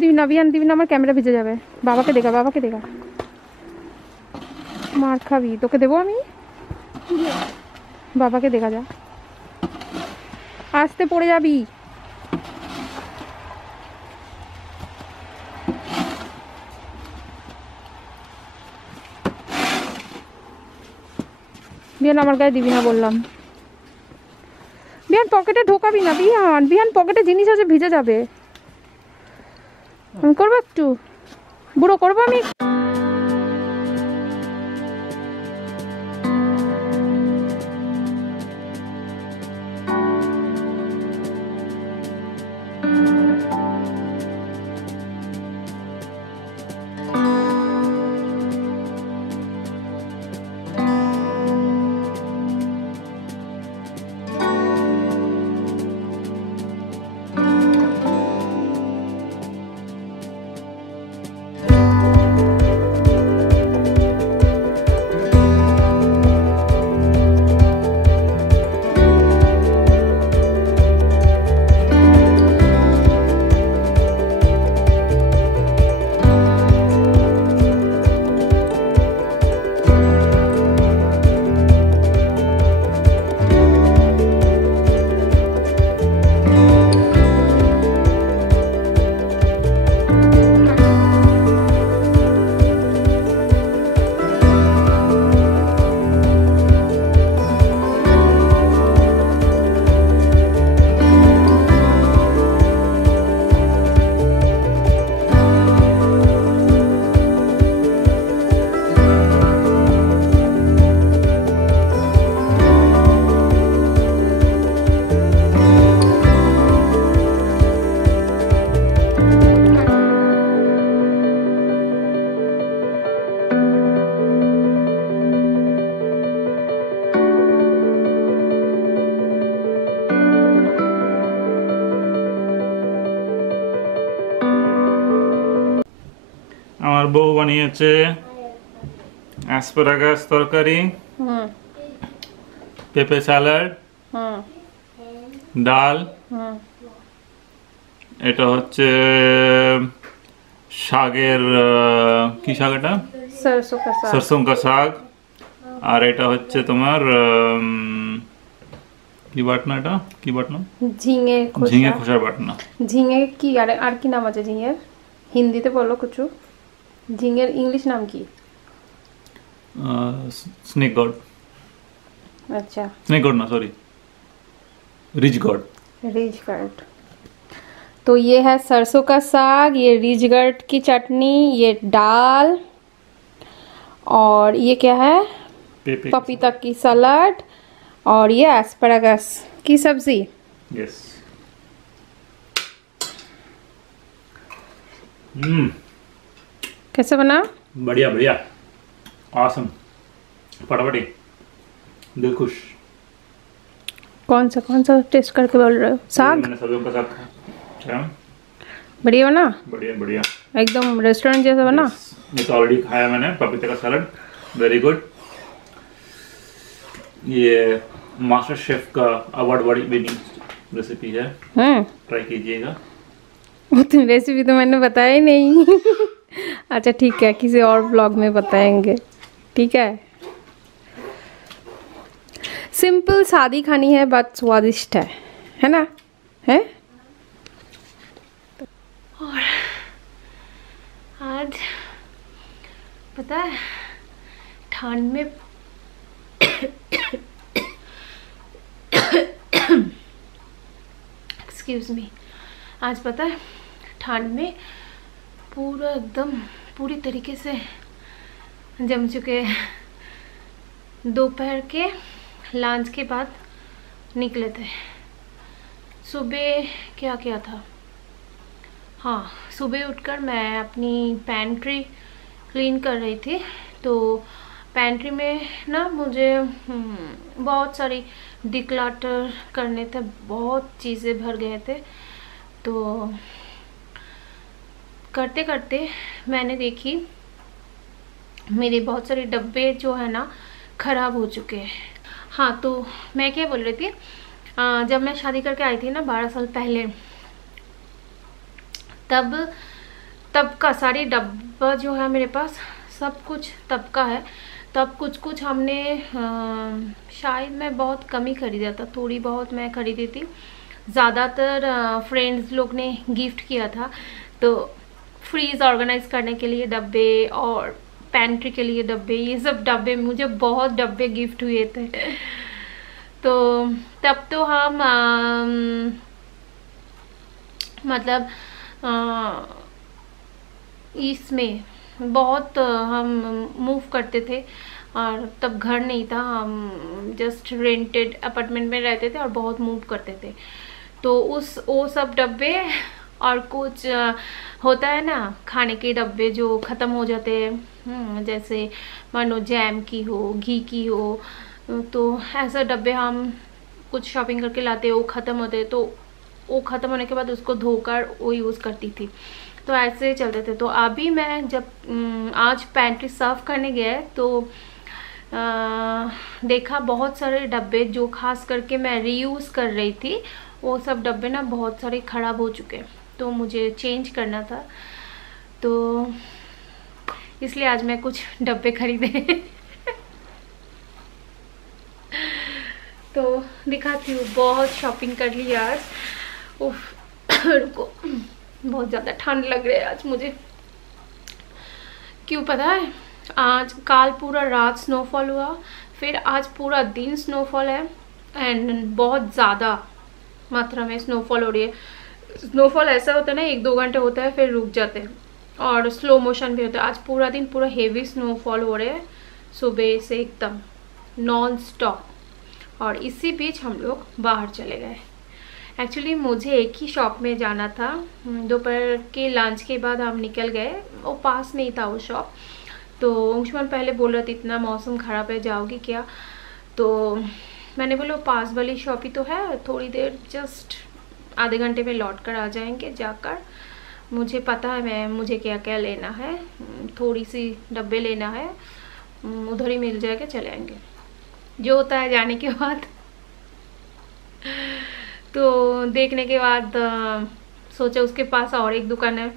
দিবি না বিয়ান, দিবি না, আমার ক্যামেরা ভিজে যাবে। বাবাকে দেখা, বাবাকে দেখা, মার খাবি, তোকে দেবো আমি। বাবাকে দেখা যা, আসতে পড়ে যাবি। বিয়ান আমার গায়ে দিবি না বললাম। বিয়ান পকেটে ঢোকাবি না বিয়ান, বিয়ান পকেটে জিনিস আছে, ভিজে যাবে। আমি করবো একটু, বুড়ো করবো আমি। আমার বউ বানিয়েছে অ্যাসপারাগাস তরকারি, পেঁপে স্যালাড, ডাল, এটা হচ্ছে শাকের, কি শাক এটা, सरसों का শাক, আর এটা হচ্ছে তোমার কি বাটনা, এটা কি বাটনা, ঝিঙে খোসার বাটনা। ঝিঙে কি আর কি নাম আছে ঝিঙের? হিন্দিতে বলো কিছু, ঝিঙের ইংলিশ নাম কি? Snake God. अच्छा, स्नेक गॉड ना, sorry, rich God. Rich guard. तो ये है सरसों का साग, ये रिच गार्ड की चटनी, ये दाल, और ये क्या है, पपीता की सलाद, और ये एस्परागस की सब्जी। यस। कैसे बना? बढ़िया बढ़िया, आसम, फटाफटी, दिल खुश। कौन सा टेस्ट करके बोल रहे हो? साग मैंने सब्जियों का साग खाया, बढ़िया बना, बढ़िया बढ़िया, एकदम रेस्टोरेंट जैसा बना। ये तो ऑलरेडी खाया मैंने, पपीते का सलाद, वेरी गुड। ये मास्टर शेफ का अवार्ड विनिंग रेसिपी है, ट्राई कीजिएगा। उतनी रेसिपी तो मैंने बताया ही नहीं। अच्छा ठीक है, किसी और ब्लॉग में बताएंगे, ठीक है। सिंपल सादी खानी है बट स्वादिष्ट है ना, है। और आज पता है ठंड में एक्सक्यूज मी, आज पता है ठंड में पूरा एकदम पूरी तरीके से जम चुके। दोपहर के लंच के बाद निकले थे। सुबह क्या किया था, हाँ सुबह उठकर मैं अपनी पैंट्री क्लीन कर रही थी। तो पैंट्री में ना मुझे बहुत सारी डिक्लटर करने थे, बहुत चीज़ें भर गए थे। तो करते करते मैंने देखी मेरे बहुत सारे डब्बे जो है ना ख़राब हो चुके हैं। हाँ, तो मैं क्या बोल रही थी, जब मैं शादी करके आई थी ना 12 साल पहले, तब का सारी डब्बा जो है मेरे पास, सब कुछ तब का है। तब कुछ हमने शायद मैं बहुत कम ही खरीदा था, थोड़ी बहुत मैं खरीदी थी, ज़्यादातर फ्रेंड्स लोग ने गिफ्ट किया था। तो फ्रीज ऑर्गेनाइज करने के लिए डब्बे और पैंट्री के लिए डब्बे, ये सब डब्बे, मुझे बहुत डब्बे गिफ्ट हुए थे। तो तब तो हम मतलब इसमें बहुत हम मूव करते थे, और तब घर नहीं था, हम जस्ट रेंटेड अपार्टमेंट में रहते थे और बहुत मूव करते थे। तो वो सब डब्बे, और कुछ होता है ना खाने के डब्बे जो ख़त्म हो जाते हैं, जैसे मानो जैम की हो, घी की हो, तो ऐसा डब्बे हम कुछ शॉपिंग करके लाते, वो ख़त्म होते, तो वो ख़त्म होने के बाद उसको धोकर वो यूज़ करती थी। तो ऐसे चलते थे। तो अभी मैं जब आज पैंट्री साफ़ करने गया तो देखा बहुत सारे डब्बे जो खास करके मैं रीयूज़ कर रही थी, वो सब डब्बे ना बहुत सारे ख़राब हो चुके, तो मुझे चेंज करना था। तो इसलिए आज मैं कुछ डब्बे खरीदे। तो दिखाती हूँ, बहुत शॉपिंग कर ली आज। उफ, रुको, बहुत ज़्यादा ठंड लग रही है आज मुझे। क्यों पता है, आज काल पूरा रात स्नोफॉल हुआ, फिर आज पूरा दिन स्नोफॉल है, एंड बहुत ज़्यादा मात्रा में स्नोफॉल हो रही है। स्नोफॉल ऐसा होता है ना, 1-2 घंटे होता है फिर रुक जाते हैं, और स्लो मोशन भी होता है। आज पूरा दिन पूरा हेवी स्नोफॉल हो रहे हैं, सुबह से एकदम नॉन स्टॉप। और इसी बीच हम लोग बाहर चले गए। एक्चुअली मुझे एक ही शॉप में जाना था, दोपहर के लंच के बाद हम निकल गए, वो पास में ही था वो शॉप। तो अंशुमन पहले बोल रहा था इतना मौसम ख़राब है, जाओगी क्या? तो मैंने बोला पास वाली शॉप ही तो है, थोड़ी देर, जस्ट आधे घंटे में लौट कर आ जाएंगे जाकर। मुझे पता है मुझे क्या क्या लेना है, थोड़ी सी डब्बे लेना है, उधर ही मिल जाएगा, चले आएंगे, जो होता है जाने के बाद। तो देखने के बाद सोचा उसके पास और एक दुकान है,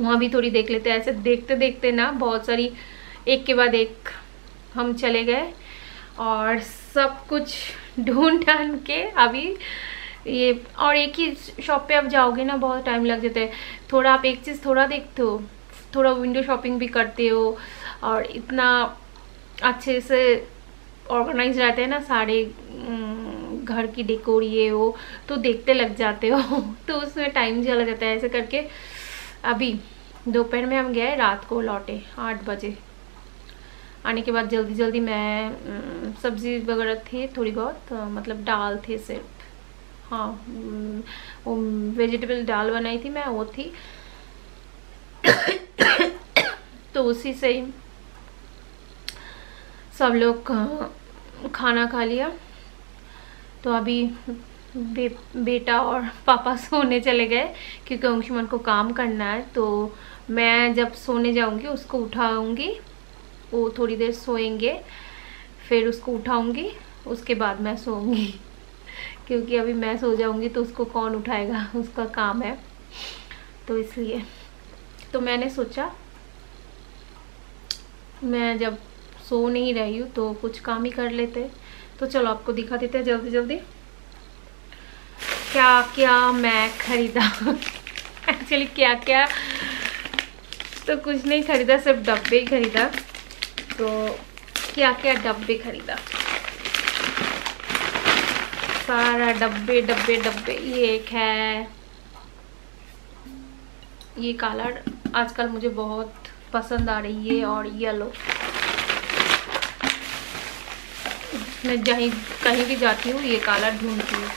वहाँ भी थोड़ी देख लेते हैं। ऐसे देखते देखते ना बहुत सारी, एक के बाद एक हम चले गए, और सब कुछ ढूंढ ढांढ के अभी ये, और एक ही शॉप पे आप जाओगे ना बहुत टाइम लग जाता है। थोड़ा आप एक चीज़ थोड़ा देखते हो, थोड़ा विंडो शॉपिंग भी करते हो, और इतना अच्छे से ऑर्गेनाइज रहते हैं ना सारे घर की डेकोर ये वो, तो देखते लग जाते हो। तो उसमें टाइम चला जाता है। ऐसे करके अभी दोपहर में हम गए, रात को लौटे 8 बजे। आने के बाद जल्दी जल्दी मैं सब्ज़ी वगैरह थी थोड़ी बहुत, मतलब दाल थे सिर्फ, हाँ वो वेजिटेबल दाल बनाई थी मैं, वो थी। तो उसी से ही सब लोग खाना खा लिया। तो अभी बेटा और पापा सोने चले गए, क्योंकि अंशुमन को काम करना है। तो मैं जब सोने जाऊंगी उसको उठाऊंगी, वो थोड़ी देर सोएंगे, फिर उसको उठाऊंगी, उसके बाद मैं सोऊंगी। क्योंकि अभी मैं सो जाऊंगी तो उसको कौन उठाएगा, उसका काम है। तो इसलिए तो मैंने सोचा मैं जब सो नहीं रही हूँ तो कुछ काम ही कर लेते। तो चलो आपको दिखा देते हैं जल्दी जल्दी क्या क्या मैं खरीदा। एक्चुअली क्या क्या तो कुछ नहीं खरीदा, सिर्फ डब्बे ही खरीदा। तो क्या क्या डब्बे खरीदा, सारा डब्बे डब्बे डब्बे। ये एक है, ये काला आजकल मुझे बहुत पसंद आ रही है, और येलो। मैं कहीं भी जाती हूँ ये काला ढूंढती हूँ।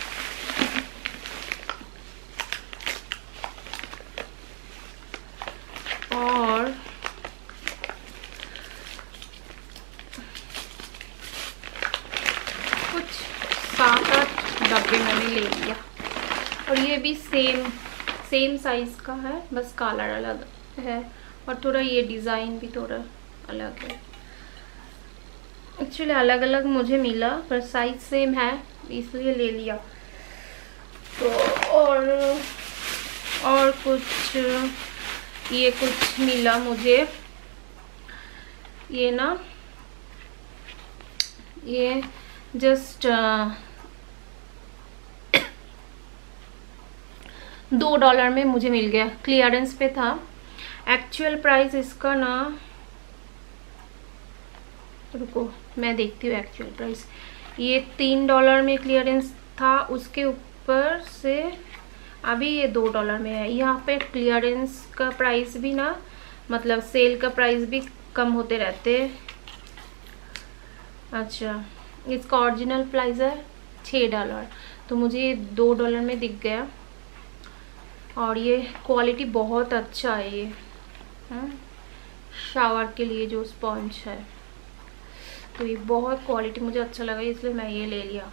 और कुछ 7-8 डब्बे मैंने ले लिया। और ये भी सेम सेम साइज़ का है, बस कलर अलग है और थोड़ा ये डिज़ाइन भी थोड़ा अलग है। एक्चुअली अलग अलग मुझे मिला पर साइज सेम है इसलिए ले लिया। तो और कुछ ये कुछ मिला मुझे, ये ना ये जस्ट $2 में मुझे मिल गया, क्लियरेंस पे था। एक्चुअल प्राइस इसका ना, रुको मैं देखती हूँ एक्चुअल प्राइस। ये $3 में क्लियरेंस था, उसके ऊपर से अभी ये $2 में है। यहाँ पे क्लियरेंस का प्राइस भी ना, मतलब सेल का प्राइस भी कम होते रहते हैं। अच्छा, इसका ओरिजिनल प्राइस है $6, तो मुझे ये $2 में दिख गया। और ये क्वालिटी बहुत अच्छा है, ये शावर के लिए जो स्पॉन्ज है, तो ये बहुत क्वालिटी मुझे अच्छा लगा इसलिए मैं ये ले लिया।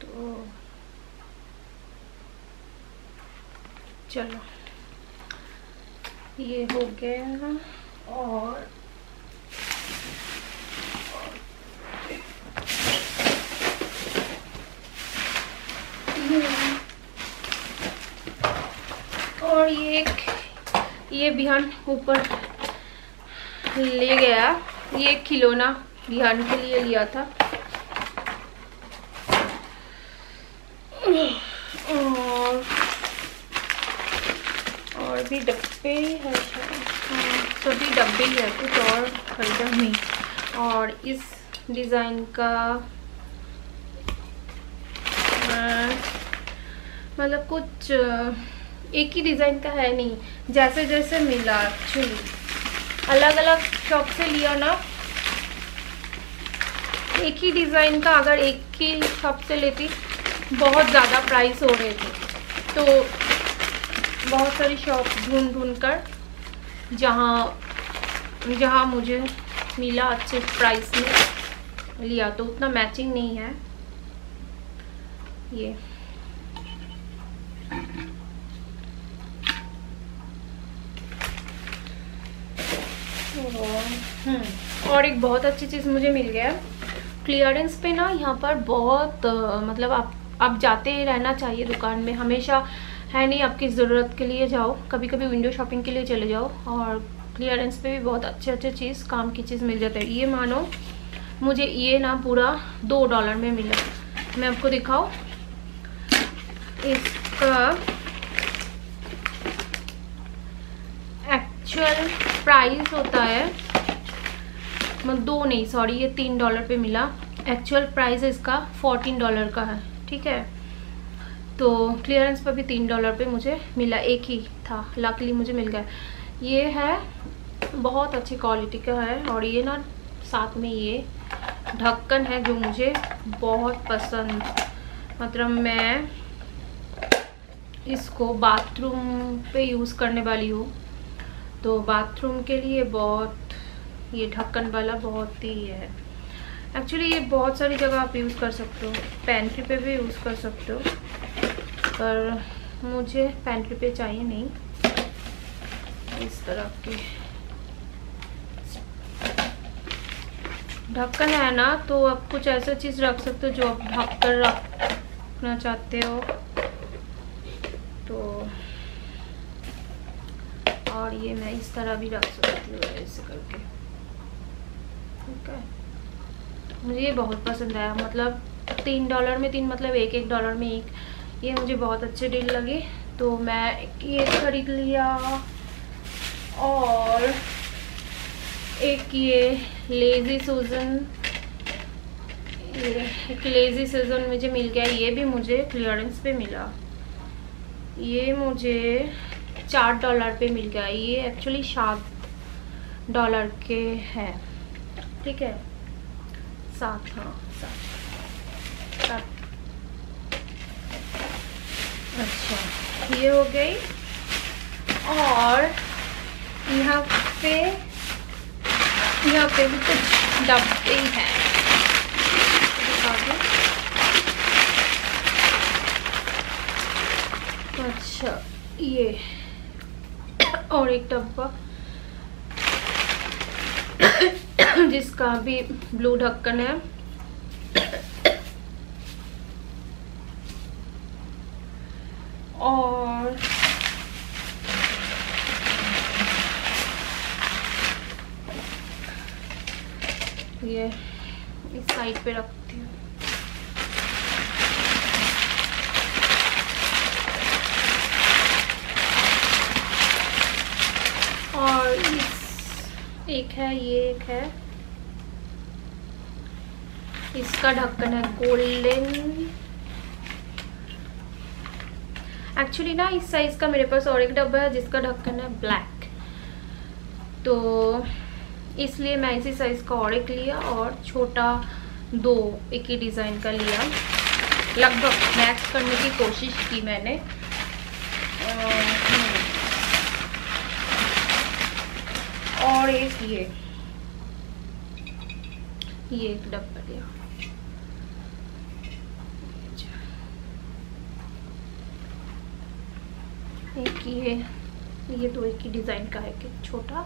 तो चलो ये हो गया। और ये बिहान ऊपर ले गया, ये खिलौना बिहान के लिए लिया था। और भी डब्बे है, सभी डब्बे ही है, कुछ और खरीदा नहीं। और इस डिज़ाइन का मतलब कुछ एक ही डिज़ाइन का है नहीं, जैसे जैसे मिला। एक्चुअली अलग अलग शॉप से लिया ना, एक ही डिज़ाइन का अगर एक ही शॉप से लेती बहुत ज़्यादा प्राइस हो रहे थे। तो बहुत सारी शॉप ढूंढ कर जहाँ मुझे मिला अच्छे प्राइस में लिया, तो उतना मैचिंग नहीं है ये। और एक बहुत अच्छी चीज़ मुझे मिल गया क्लियरेंस पे ना, यहाँ पर बहुत मतलब आप जाते रहना चाहिए दुकान में, हमेशा है नहीं आपकी ज़रूरत के लिए जाओ, कभी कभी विंडो शॉपिंग के लिए चले जाओ। और क्लियरेंस पे भी बहुत अच्छे चीज़, काम की चीज़ मिल जाता है। ये मानो मुझे ये ना पूरा $2 में मिला। मैं आपको दिखाऊं, इसका एक्चुअल प्राइस होता है, दो नहीं सॉरी, ये $3 पे मिला। एक्चुअल प्राइस इसका $14 का है, ठीक है। तो क्लियरेंस पर भी $3 पे मुझे मिला, एक ही था, लकीली मुझे मिल गया। ये है बहुत अच्छी क्वालिटी का है। और ये ना साथ में ये ढक्कन है जो मुझे बहुत पसंद, मतलब मैं इसको बाथरूम पे यूज़ करने वाली हूँ, तो बाथरूम के लिए बहुत ये ढक्कन वाला बहुत ही है। एक्चुअली ये बहुत सारी जगह आप यूज़ कर सकते हो, पैंट्री पे भी यूज़ कर सकते हो, पर मुझे पैंट्री पे चाहिए नहीं। इस तरह के ढक्कन है ना, तो आप कुछ ऐसा चीज़ रख सकते हो जो आप ढक कर रखना चाहते हो। तो और ये मैं इस तरह भी रख सकती हूँ ऐसे करके, ठीक है। मुझे ये बहुत पसंद आया, मतलब $3 में 3, मतलब $1 में 1, ये मुझे बहुत अच्छे डील लगे, तो मैं ये खरीद लिया। और एक ये लेज़ी सूजन, एक लेज़ी सूजन मुझे मिल गया, ये भी मुझे क्लियरेंस पे मिला। ये मुझे $4 पे मिल गया, ये एक्चुअली $7 के है, ठीक है। 7, हाँ 7। अच्छा ये हो गई। और यहाँ पे भी कुछ डब्बे हैं, दिखा दूँ। एक डब्बा जिसका भी ब्लू ढक्कन है। और ये इस साइड पे रखती हूँ। और इस एक है, ये एक है, इसका ढक्कन है गोल्डन। एक्चुअली ना इस साइज का मेरे पास और एक डब्बा है जिसका ढक्कन है ब्लैक, तो इसलिए मैं इसी साइज का और एक लिया और छोटा 2 एक ही डिज़ाइन का लिया। लगभग मैच करने की कोशिश की मैंने। और एक ये एक डब्बा लिया। एक ये 2 एक ही डिज़ाइन का है कि छोटा।